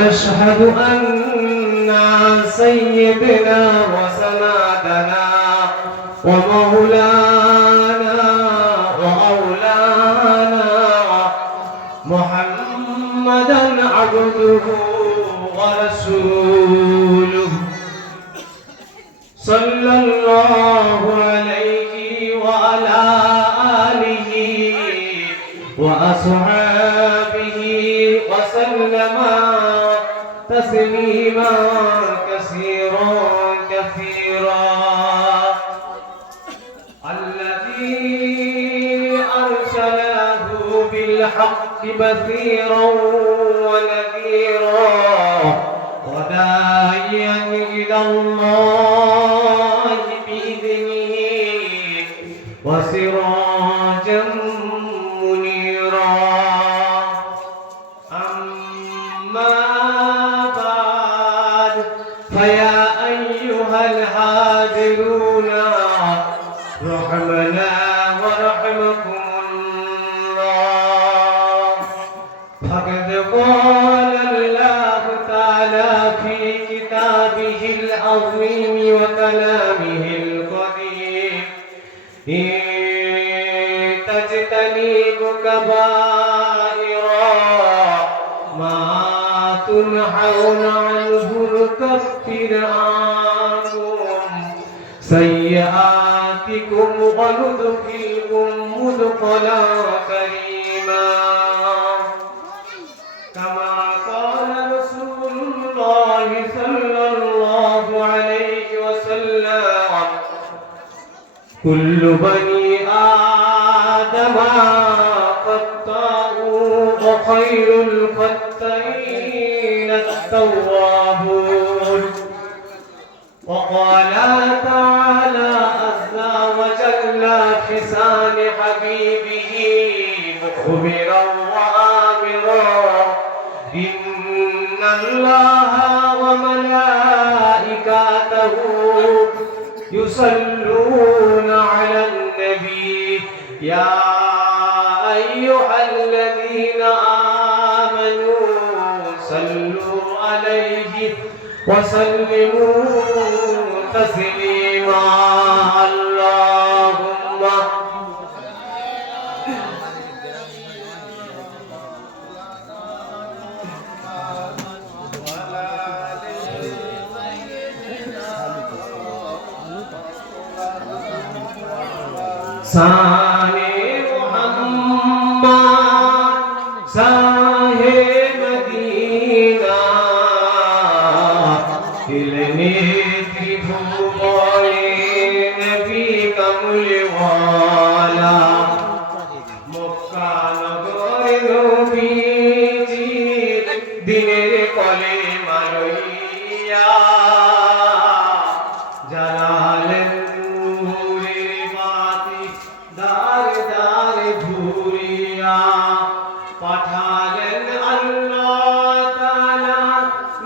ونشهد أن سيدنا وسندنا ومولانا وأولانا محمدا عبده ورسوله صلى الله عليه وعلى آله وأصحابه وسلم تسليما كثيرا كثيرا الذي أرسله بالحق بشيرا ونذيرا وداعيا إلى الله بإذنه وسراجا منيرا أما بعد فيا أيها الحاضرون رحمنا ورحمكم الله فقد قال الله تعالى في كتابه العظيم وكلامه القديم إن تجتنبوا كبائر ما تنهون عنه نكفر عنكم سيئاتكم وندخلكم مدخلا كريما كما قال رسول الله صلى الله عليه وسلم كل بني آدم خطاؤون وخير الخطائين التوابون وقال تعالى عز وجل في شان حبيبه مخبرا وآمرا إن الله وملائكته يصلون على النبي يا أيها الذين آمنوا صلوا عليه وسلموا تسليما اللهم साने मोहम्मद साहे Medina हिलने त्रिभुवने नबी कमले वाला मक्का नगरे नबीजी दिनेर कले मारइया জানালেন পাঠালেন আল্লাহ তাআলা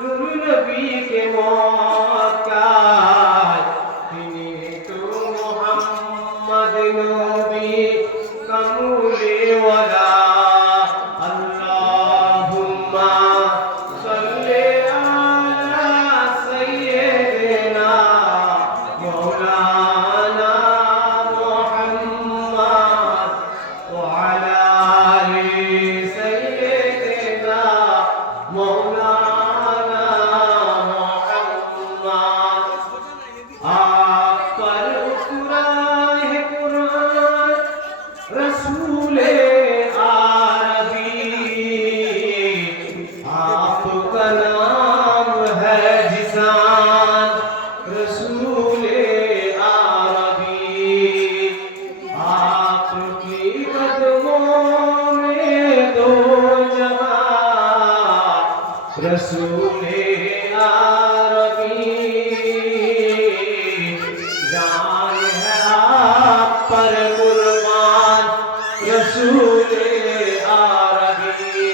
নূর নবীকে মক্কায় তিনি তো মুহাম্মদ নবী কামুলে ওয়ালা আল্লাহুম্মা সাল্লি আলা সাইয়্যিদিনা মাওলানা মুহাম্মদ ওয়া আলা मौलाना मोहम्मद आप पर उतरा है कुरान रसूले आरबी आपका नाम है जिसान रसूले आरबी आपकी कदमों में दो रसूले आरबी जान है आप पर कुर्बान रसूले आरबी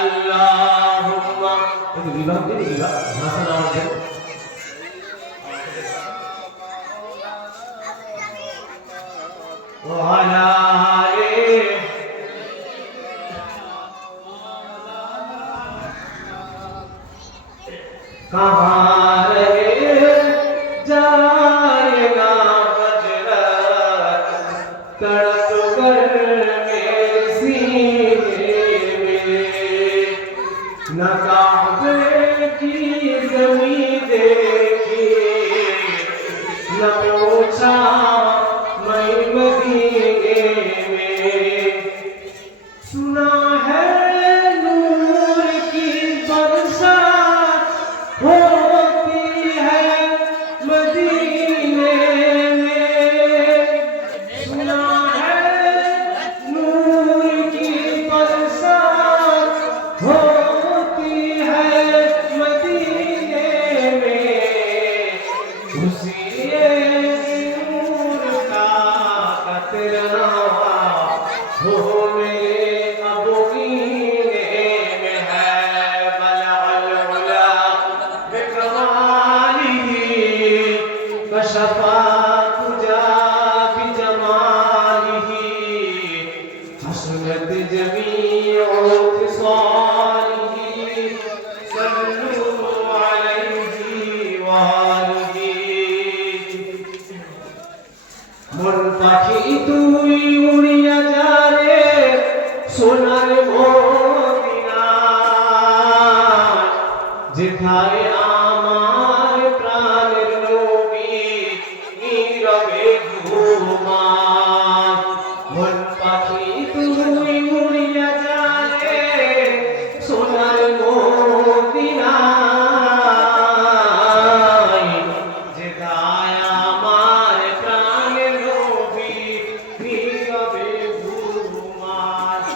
अल्लाहुम्मा وعلى कहाँ रहे जाएगा हजरत तड़प कर मेरे सीने में। न काबे की ज़मीं देखी न पूछा मैं मदीने में। सुना है नूर की बरसात होती है मदीने में। सुना है नूर की बरसात होती है मदीने में। उसी नूर का कतरा हो मेरे अबूने में है। बलगल उला बिकमालिही कशफा तुजा बिजमालिही। हसनत जमीउ खिसालिही सल्लू अलैहि वालिही। মন পাখি তুই উড়িয়া যা রে সোনার মদিনায়। যেথায় আমার প্রাণের নবী নীরবে ঘুমায়। মন পাখি তুই উড়িয়া যা রে সোনার মদিনায়। যেথায় আমার প্রাণের নবী নীরবে ঘুমায়।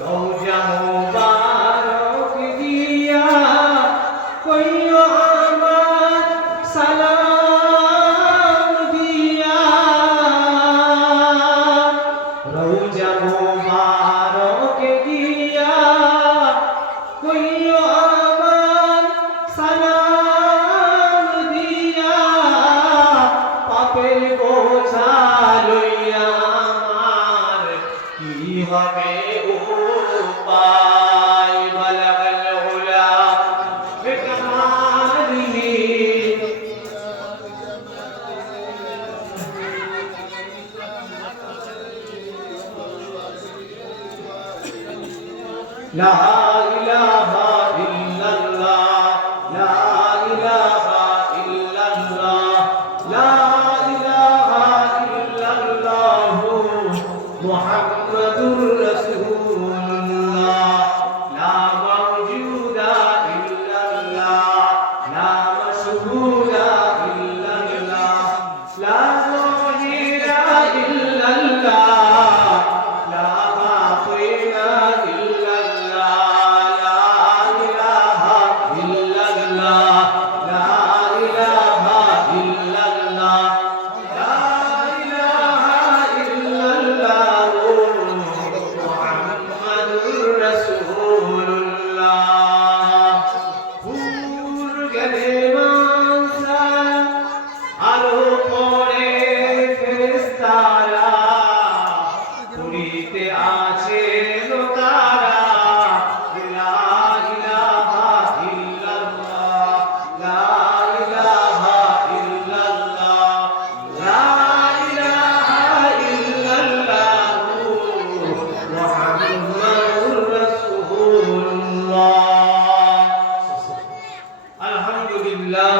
রওজা মুবারক দিয়া কইও আমার সালাম দিয়া। রওজা মুবারক দিয়া কইও আমার সালাম দিয়া। পাপের বোঝা লইয়া আমার কি হবে উপায়। বলগল উলা বিকমালিহি লা ইলাহা ইল্লাল্লাহ লা ইলাহা ইল্লাল্লাহ লা ইলাহা ইল্লাল্লাহ মুহাম্মাদুর রাসূলুল্লাহ। লা মাওজুদা ইল্লাল্লাহ লা মাশহুদা ইল্লাল্লাহ লা যাহিরা ইল্লাল্লাহ লা বাতিনা ইল্লাল্লাহ লা ইলাহা ইল্লাল্লাহ লা ইলাহা ইল্লাল্লাহ লা ইলাহা ইল্লাল্লাহ মুহাম্মাদুর রাসূলুল্লাহ। ভুল গেলে মানসা আলো পড়ে ফেরেশতারা। পুরীতে আছে তারা লা ইলাহা ইল্লাল্লাহ লা ইলাহা ইল্লাল্লাহ লা ইলাহা ইল্লাল্লাহ মুহাম্মাদুর রাসূলুল্লাহ। আলহামদুলিল্লাহ,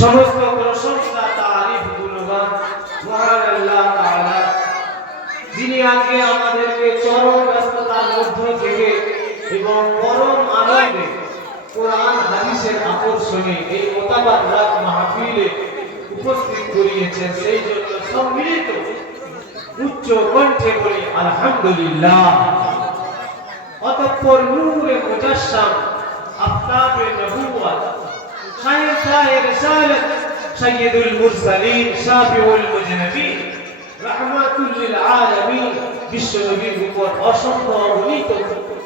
সমস্ত প্রশংসা তারিফ গুণগান মহান আল্লাহ তাআলা, যিনি আজকে আমাদেরকে চরম ব্যস্ততার মধ্য থেকে এবং পরম আনন্দে কোরআন হাদিসের আকর্ষণে এই মোতাবাররাত মাহফিলে উপস্থিত করিয়েছেন। সেই জন্য সম্মিলিত উচ্চ কণ্ঠে বলি আলহামদুলিল্লাহ। অতঃপর নূরে মুজাসসাম আফতাবে নবুওয়াত শাহেনশাহে রিসালাত সাইয়্যিদুল মুরসালিন শাফিউল মুজনিবিন রাহমাতুল লিল আলামিন বিশ্বনবীর উপর অসংখ্য অগণিত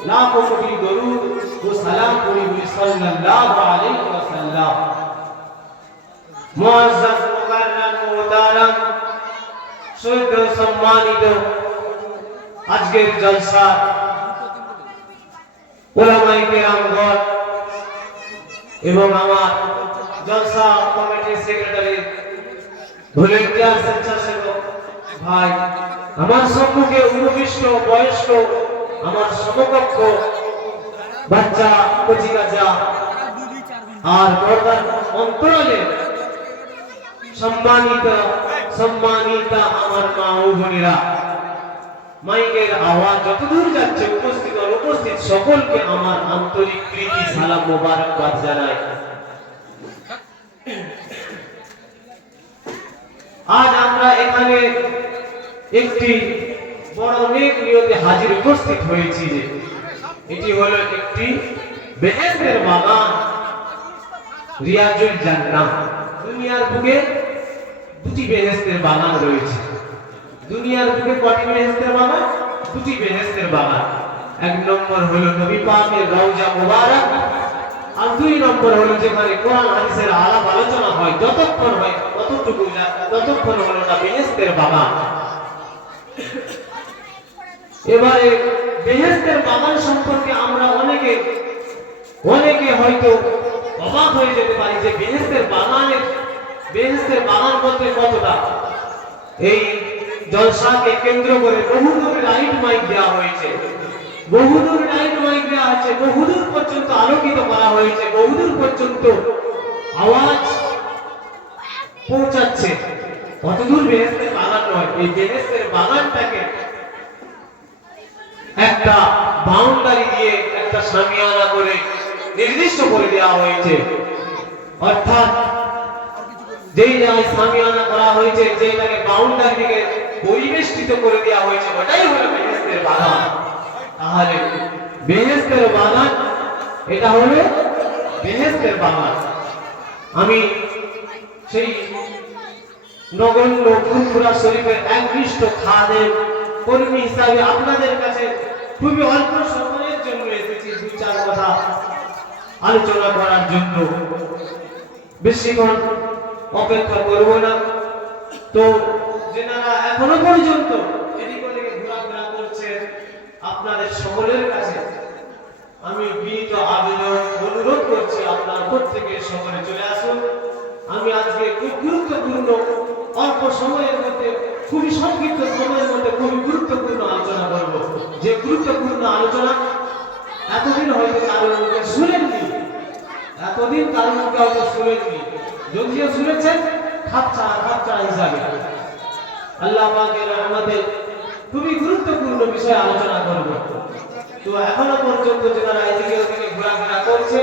লাখো কোটি দরুদ ও সালাম পড়ি বলি সাল্লাল্লাহু আলাইহি ওয়াসাল্লাম। মুআজ্জাজ মুকাররম মুহতারাম সৈয়দ সম্মানিত আজকের জলসা ওলামায়ে কেরামগণ এবং আমার জলসা কমিটির সেক্রেটারি ভলেন্টিয়ার স্বেচ্ছাসেবক ভাই, আমার সম্মুখে উপবিষ্ট বয়স্ক আমার সমকক্ষ বাচ্চা কচিকাচা আর পর্দার অন্তরালে সম্মানিতা আমার মা ও বোনেরা, মাইকের আওয়াজ যতদূর যাচ্ছে উপস্থিত সকলকে আমার আন্তরিক প্রীতি সালাম মোবারকবাদ জানাই। আজ আমরা এখানে একটি বড় নেক নিয়তে হাজির উপস্থিত হয়েছি যে এটি হলো একটি বেহেশতের বাগান, রিয়াজুল জান্নাহ। দুনিয়ার বুকে দুটি বেহেশতের বাগান রয়েছে। দুনিয়ার বুকে কয়টি বেহেশতের বাগান? দুটি বেহেশতের বাগান। এক নম্বর হলো নবী পাকের রওজা মুবারক, আর দুই নম্বর হলো যেখানে কোরআন হাদিসের আলাপ আলোচনা হয়, যতক্ষণ হয় ততক্ষণ হলো না বেহেশতের বাগান। এবারে বেহেশতের বাগান সম্পর্কে আমরা অনেকে হয়তো অবাক হয়ে যেতে পারি যে বেহেশতের বাগান বলতে কতটা। এই জলসাকে কেন্দ্র করে বহুদূর লাইট মাইক দেওয়া হয়েছে, বহুদূর পর্যন্ত আলোকিত করা হয়েছে, বহুদূর পর্যন্ত আওয়াজ পৌঁছাচ্ছে। কতদূর বেহেশতের বাগান নয়, এই বেহেশতের বাগানটাকে একটা বাউন্ডারি দিয়ে একটা সামিয়ানা করে নির্দিষ্ট করে দেওয়া হয়েছে। অর্থাৎ যেই জায়গায় সামিয়ানা করা হয়েছে, যেটাকে বাউন্ডারি থেকে পরিবেষ্টিত করে দেওয়া হয়েছে, ওটাই হলো বেহেশতের বাগান। তাহলে বেহেশতের বাগান, এটা হলো বেহেশতের বাগান। আমি সেই নগণ্য ফুরফুরা শরীফের একনিষ্ঠ খাদেম কর্মী হিসাবে আপনাদের কাছে খুবই অল্প সময়ের জন্য এসেছি, দুই চার কথা আলোচনা করার জন্য। বেশিক্ষণ অপেক্ষা করব না। তো যারা এখনো পর্যন্ত এদিক ওদিকে ঘোরাফেরা করছেন, আপনাদের সকলের কাছে আমি বিনীত আবেদন অনুরোধ করছি, আপনার প্রত্যেকের সকলে চলে আসুন। আমি আজকে খুব গুরুত্বপূর্ণ অল্প সময়ের মধ্যে, খুবই সংক্ষিপ্ত সময়ের মধ্যে খুবই গুরুত্বপূর্ণ আলোচনা করব। যে গুরুত্বপূর্ণ আলোচনা এতদিন হয়তো কারোর মুখে শুনেননি, যদিও শুনেছেন খাপছাড়া হিসাবে। আল্লাহ পাকের রহমতে খুবই গুরুত্বপূর্ণ বিষয় আলোচনা করব। তো এখনো পর্যন্ত যারা এদিকে ওদিকে ঘোরাফেরা করছে,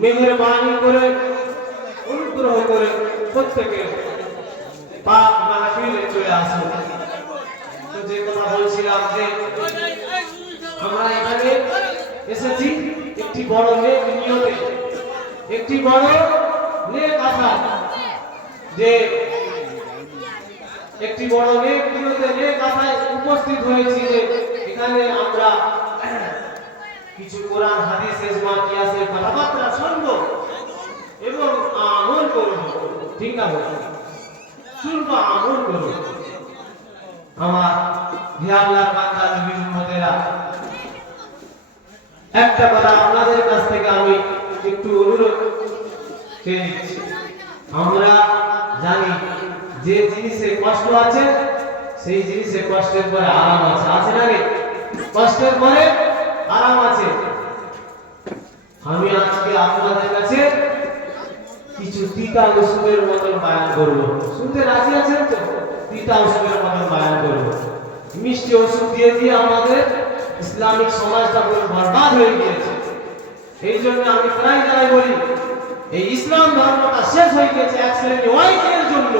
মেহেরবানি করে অনুগ্রহ করে প্রত্যেকে পাক মাহফিলে চলে আসুন। তো যে কথা বলছিলাম যে আমরা এখানে এসেছি একটি বড় নেক নিয়তে, একটি বড় নেক আশা, যে একটি বড় নেক নিয়তে নেক আশায় উপস্থিত হয়েছি যে এখানে আমরা কিছু কোরআন হাদিস ইজমা কিয়াসের কথাবার্তা শুনবো এবং আমল করব। ঠিক না? শুনবো, আমল করব। আমার হে আল্লাহর বান্দা নবীর উম্মতেরা, একটা কথা আপনাদের কাছ থেকে আমি একটু অনুরোধ চেয়ে নিচ্ছি। আমরা জানি যে জিনিসে কষ্ট আছে সেই জিনিসে কষ্টের পরে আরাম আছে, আছে না? কষ্টের পরে আরাম আছে। আমি আজকে আপনাদের কাছে কিছু তিতা ওষুধের মতন বয়ান করব। শুনতে রাজি আছেন তো? তিতা ওষুধের মতন বয়ান করব। মিষ্টি ওষুধ দিয়ে দিয়ে আমাদের ইসলামিক সমাজটা পুরো বরবাদ হয়ে গিয়েছে। এই জন্য আমি প্রায় জায়গায় বলি, এই ইসলাম ধর্মটা শেষ হয়ে গেছে এক শ্রেণী ওয়াইজের জন্য,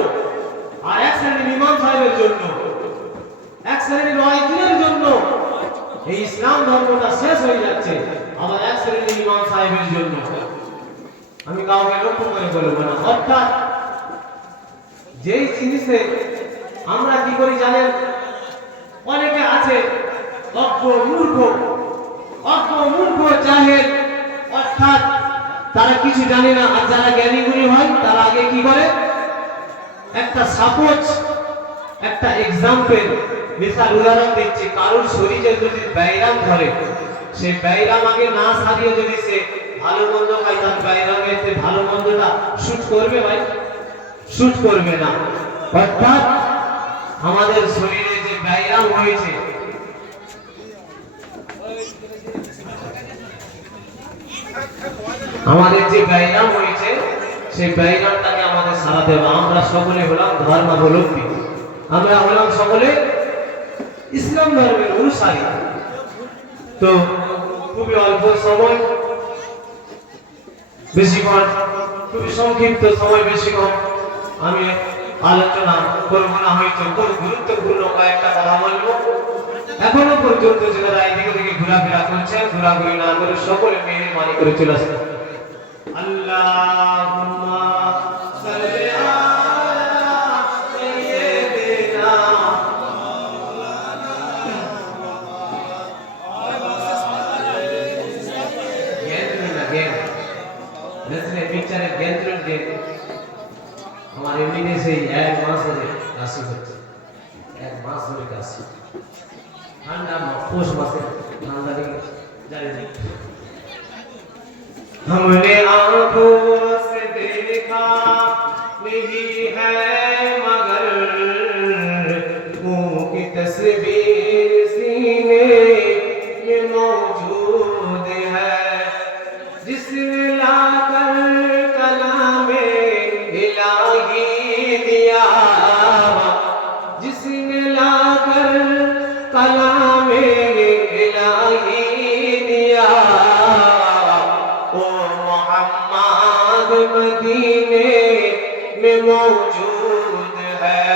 আর এক শ্রেণী ইমাম সাহেবের জন্য, এক শ্রেণীর ওয়াইজের জন্য এই ইসলাম ধর্মটা শেষ হয়ে যাচ্ছে, আবার এক শ্রেণীর ইমাম সাহেবের জন্য। আমি কাউকে লক্ষ্য করে বলবো না। অর্থাৎ যেই জিনিসে আমরা কি করি জানেন, অনেকে আছে অজ্ঞ মূর্খ জাহেল, অর্থাৎ তারা কিছু জানে না। আর যারা জ্ঞানী গুণী হয় তারা আগে কি করে, একটা সাপোজ, একটা এক্সাম্পল, মিসাল উদাহরণ দিচ্ছি। কারোর শরীরে যদি ব্যায়াম ধরে, সেই ব্যায়াম আগে না সারিয়ে যদি সে ভালো মন্দ খাই তার বাইরামের যে ভালো মন্দটা শুট করবে ভাই, শুট করবে না। অর্থাৎ আমাদের শরীরে যে ব্যায়াম হয়েছে, আমাদের যে ব্যায়াম হয়েছে সেই ব্যায়ামটাকে আমাদের সারাতে হবে। আমরা সকলে হলাম ধর্মাবলম্বী, আমরা হলাম সকলে ইসলাম ধর্মের অনুসারী। তো খুবই অল্প সময়, বেশিক্ষণ, খুবই সংক্ষিপ্ত সময়, বেশিক্ষণ আমি আলোচনা করব না, হয়তো খুব গুরুত্বপূর্ণ কয়েকটা কথা বলবো। এখনো পর্যন্ত যারা এদিকে ওদিকে ঘোরাফেরা করছেন, ঘোরাঘুরি না করে সকলে মেহেরবানি করে চলে আসেন। আল্লাহুম্মা সাল্লি আলা সাইয়্যিদিনা পিকচারের জ্ঞান দিয়ে আমার এমনিতে সেই 1 মাস ধরে কাশি হচ্ছে, 1 মাস ধরে কাশি, ঠান্ডা পৌষ মাসে ঠান্ডা দিকে জানি না। हमने आंखों से देखा नहीं है मगर मुंह की तस्वीर सीने में मौजूद है, जिसने लाकर कलामे इलाही दिया, जिसने लाकर कलामे इलाही दिया, मदीने में मौजूद है।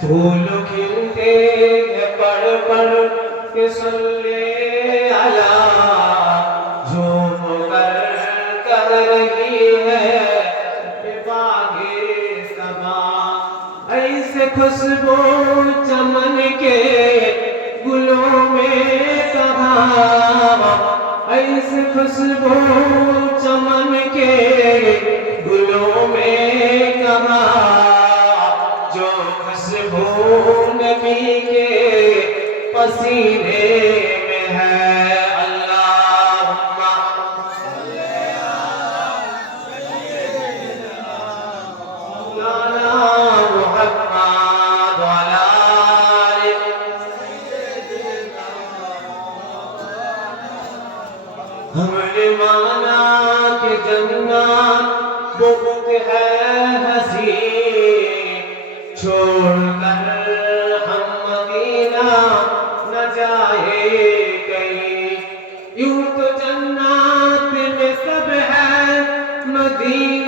फूल खिलते हैं पढ़ पढ़ के सल्ले अला, झूम कर रही है बागे सबा, ऐसे खुशबू चमन के गुलों में कहाँ, ऐसे खुशबू चमन के गुलों में कहाँ, जो खुशबू नबी के पसीने में है। अल्लाहुम्मा सल्ली अला सय्यिदिना मौलाना मुहम्मद व अला आलि सय्यिदिना मौलाना। हमने माना कि जन्नत बहुत है हसी, छोड़कर हम मदीना न जाए कहीं, यूं तो जन्नत में सब है, मदीना